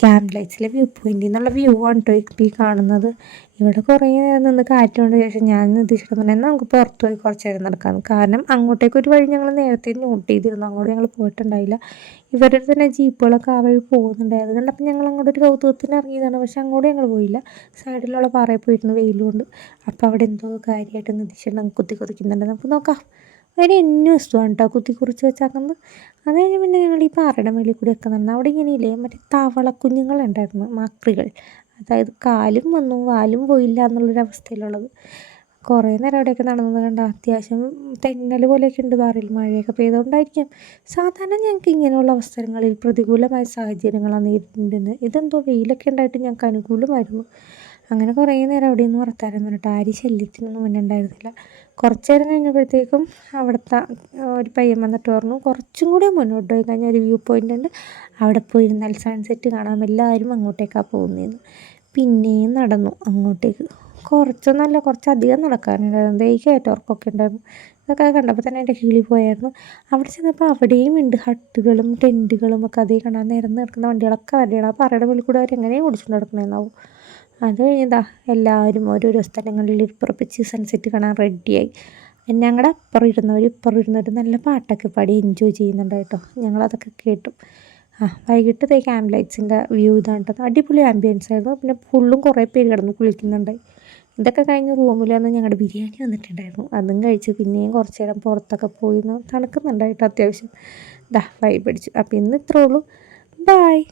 Camp ലൈറ്റ്സിലെ view പോയിന്റിൽ നിന്നുള്ള view ആണ് കേട്ടോ ഇപ്പോൾ ഈ കാണുന്നത്. ഇവിടെ കുറേ നേരം നിന്ന് കാറ്റുകൊണ്ട് ശേഷം ഞാൻ നിർദ്ദേശിച്ചിട്ട് എന്നാൽ നമുക്ക് പുറത്ത് പോയി കുറച്ച് നേരം നടക്കാം. കാരണം അങ്ങോട്ടേക്ക് ഒരു വഴി ഞങ്ങൾ നേരത്തെ നോട്ട് ചെയ്തിരുന്നു, അങ്ങോട്ട് ഞങ്ങൾ പോയിട്ടുണ്ടായില്ല. ഇവരുടെ തന്നെ ജീപ്പുകളൊക്കെ ആ വഴി പോകുന്നുണ്ടായത് കണ്ടപ്പോൾ ഞങ്ങൾ അങ്ങോട്ട് ഒരു കൗതുകത്തിന് ഇറങ്ങിയതാണ്. പക്ഷെ അങ്ങോട്ട് ഞങ്ങൾ പോയില്ല, സൈഡിലുള്ള പാറയിൽ പോയിരുന്നു വെയിലുകൊണ്ട്. അപ്പോൾ അവിടെ എന്തോ കാര്യമായിട്ട് നിർദ്ദേശിച്ചിട്ട് കുത്തി കുതിക്കുന്നുണ്ട്, നമുക്ക് നോക്കാം. അതിന് എന്നെ വസ്തുവാണ് കേട്ടോ കുത്തി കുറിച്ച് വെച്ചാക്കുന്നത്. അത് കഴിഞ്ഞ് പിന്നെ ഞങ്ങൾ ഈ പാറയുടെ മേളിൽ കൂടിയൊക്കെ നടന്നു. അവിടെ ഇങ്ങനെയില്ലേ മറ്റേ തവളക്കുഞ്ഞുങ്ങളുണ്ടായിരുന്നു, മക്രികൾ. അതായത് കാലും വന്നു വാലും പോയില്ല എന്നുള്ളൊരവസ്ഥയിലുള്ളത്. കുറേ നേരം അവിടെയൊക്കെ നടന്നത് കണ്ട അത്യാവശ്യം തെന്നൽ പോലെയൊക്കെ ഉണ്ട് പാറയിൽ, മഴയൊക്കെ പെയ്തുകൊണ്ടായിരിക്കും. സാധാരണ ഞങ്ങൾക്ക് ഇങ്ങനെയുള്ള അവസരങ്ങളിൽ പ്രതികൂലമായ സാഹചര്യങ്ങളാണ് നേരിട്ടിരുന്നത്. ഇതെന്തോ വെയിലൊക്കെ ഉണ്ടായിട്ട് ഞങ്ങൾക്ക് അനുകൂലമായിരുന്നു. അങ്ങനെ കുറേ നേരം അവിടെ നിന്ന് വർത്താനം പറഞ്ഞിട്ട് ആരും ശല്യത്തിനൊന്നും മുന്നേ ഉണ്ടായിരുന്നില്ല. കുറച്ച് നേരം കഴിഞ്ഞപ്പോഴത്തേക്കും അവിടുത്തെ ഒരു പയ്യൻ വന്നിട്ട് പറഞ്ഞു കുറച്ചും കൂടി മുന്നോട്ട് പോയി കഴിഞ്ഞാൽ ഒരു വ്യൂ പോയിൻ്റ് ഉണ്ട്, അവിടെ പോയിരുന്നാൽ സൺസെറ്റ് കാണാം, എല്ലാവരും അങ്ങോട്ടേക്കാണ് പോകുന്നതെന്ന്. പിന്നെയും നടന്നു അങ്ങോട്ടേക്ക്. കുറച്ചൊന്നല്ല, കുറച്ചധികം നടക്കാനുണ്ടായിരുന്നു. ഈ കയറ്റവർക്കൊക്കെ ഉണ്ടായിരുന്നു. ഇതൊക്കെ കണ്ടപ്പോൾ തന്നെ എൻ്റെ കിളി പോയായിരുന്നു. അവിടെ ചെന്നപ്പോൾ അവിടെയും ഉണ്ട് ഹട്ടുകളും ടെൻറ്റുകളും ഒക്കെ. അതേ കാണാൻ നിരന്ന് നിൽക്കുന്ന വണ്ടികളൊക്കെ വണ്ടിയാണ്. ആ പാറയുടെ മുകളിൽ കൂടെ അവരെങ്ങനെയും ഓടിച്ചുകൊണ്ട് നടക്കണമെന്നാവും. അത് കഴിഞ്ഞതാ എല്ലാവരും ഓരോരോ സ്ഥലങ്ങളിൽ ഇപ്പുറപ്പിച്ച് സൺസെറ്റ് കാണാൻ റെഡിയായി. ഞങ്ങളുടെ ഇപ്പുറം ഇരുന്നവർ നല്ല പാട്ടൊക്കെ പാടി എൻജോയ് ചെയ്യുന്നുണ്ട് കേട്ടോ. ഞങ്ങളതൊക്കെ കേട്ടു. വൈകിട്ട് ക്യാമ്പ് ലൈറ്റ്സിൻ്റെ വ്യൂ ഇതാണ് കേട്ടോ. അടിപൊളി ആംബിയൻസ് ആയിരുന്നു. പിന്നെ ഫുള്ളും കുറേ പേര് കിടന്ന് കുളിക്കുന്നുണ്ടായി. ഇതൊക്കെ കഴിഞ്ഞ് റൂമിൽ വന്ന് ഞങ്ങളുടെ ബിരിയാണി വന്നിട്ടുണ്ടായിരുന്നു, അതും കഴിച്ച് പിന്നെയും കുറച്ച് നേരം പുറത്തൊക്കെ പോയി തണുക്കുന്നുണ്ടായിട്ടോ അത്യാവശ്യം. വൈബ് അടിച്ചു. അപ്പോൾ ഇന്ന് ഇത്രേ ഉള്ളൂ. ബായ്.